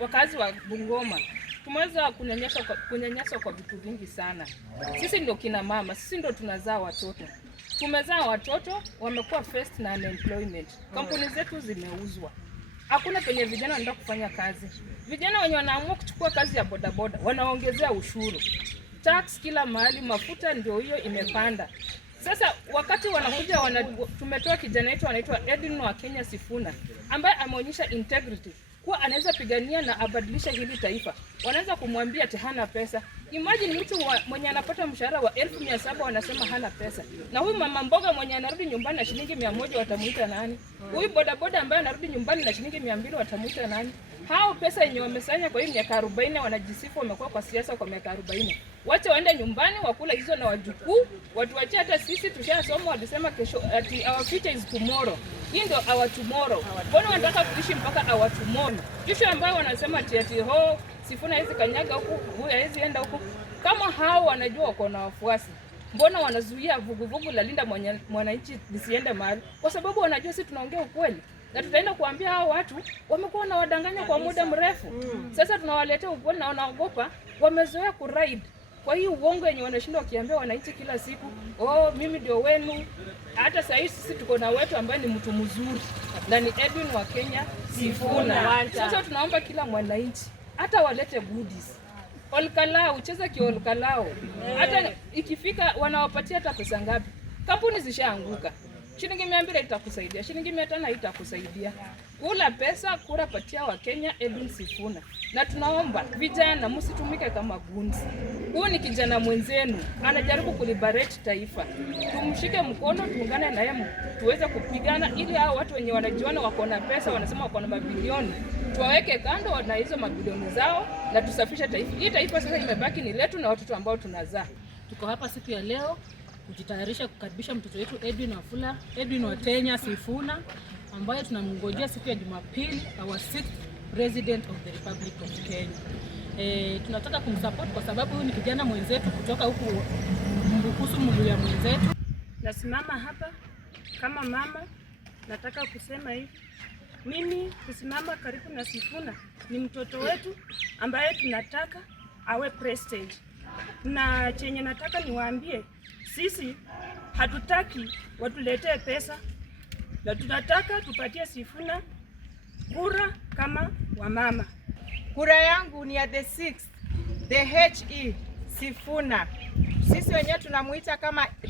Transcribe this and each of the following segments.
wakazi wa Bungoma tumeweza kunyanyaswa kwa vitu vingi sana. Sisi ndio kina mama, sisi ndio tunazaa watoto. Tumezaa watoto wamekuwa first na unemployment. Kampuni zetu zimeuzwa. Hakuna penye vijana wanaenda kufanya kazi. Vijana wenye wanaamua kuchukua kazi ya bodaboda wanaongezea ushuru. Tax kila mahali, mafuta ndio hiyo imepanda. Sasa wakati wanakuja tumetoa kijana wetu anaitwa Edwin wa Kenya Sifuna ambaye ameonyesha integrity kuwa anaweza pigania na abadilisha hili taifa. Wanaanza kumwambia ati hana pesa. Imagine mtu mwenye anapata mshahara wa 1700 wanasema hana pesa. Na huyu mama mboga mwenye anarudi nyumbani na shilingi 100 watamuita nani? Huyu bodaboda ambaye anarudi nyumbani na shilingi 200 watamuita nani? Hao pesa yenye wamesanya kwa hii miaka 40 wanajisifu wamekuwa kwa siasa kwa miaka 40. Wacha waende nyumbani wakula hizo na wajukuu, watuachie hata sisi tushasoma walisema kesho ati our future is tomorrow. Hii ndio our tomorrow. Mbona wanataka kuishi mpaka our tomorrow? Kisha ambao wanasema ati Sifuna hizi kanyaga huku, huyu hizi enda huku. Kama hao wanajua wako na wafuasi, mbona wanazuia vuguvugu la Linda Mwananchi lisiende mahali? Kwa sababu wanajua sisi tunaongea ukweli. Na tutaenda kuambia hao watu wamekuwa na wadanganya kwa muda mrefu. Sasa tunawaletea ukweli na wanaogopa, wamezoea kuride. Kwa hiyo uongo yenye wanashindwa wakiambia wananchi kila siku, mimi ndio wenu. Hata sasa sisi tuko na wetu ambaye ni mtu mzuri na ni Edwin wa Kenya Sifuna. Sasa tunaomba kila mwananchi hata walete goodies. Olkalao, cheza kiolkalao. Hata ikifika wanawapatia hata pesa ngapi? Kampuni zishaanguka. Shilingi 200 itakusaidia, shilingi 500 itakusaidia. Kula pesa, kura patia wa Kenya Edwin Sifuna. Na tunaomba vijana msitumike kama gunzi. Huyu ni kijana mwenzenu, anajaribu kuliberate taifa. Tumshike mkono, tuungane na yeye tuweze kupigana ili hao watu wenye wanajiona wako na pesa, wanasema wako na mabilioni. Tuwaweke kando na hizo mabilioni zao na tusafishe taifa. Hii taifa sasa imebaki ni letu na watoto ambao tunazaa. Tuko hapa siku ya leo kujitayarisha kukaribisha mtoto wetu Edwin wa Kenya Sifuna ambaye tunamngojea siku ya Jumapili, our 6th President of the Republic of Kenya. Tunataka kumsupport kwa sababu huyu ni kijana mwenzetu kutoka huku Mbukusu, Muluya mwenzetu. Nasimama hapa kama mama, nataka kusema hivi. Mimi kusimama karibu na Sifuna ni mtoto wetu ambaye tunataka awe president. Na chenye nataka niwaambie, sisi hatutaki watuletee pesa, na tunataka tupatie Sifuna kura kama wamama. Kura yangu ni ya the 6th, the HE Sifuna. Sisi wenyewe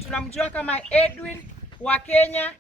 tunamjua kama Edwin wa Kenya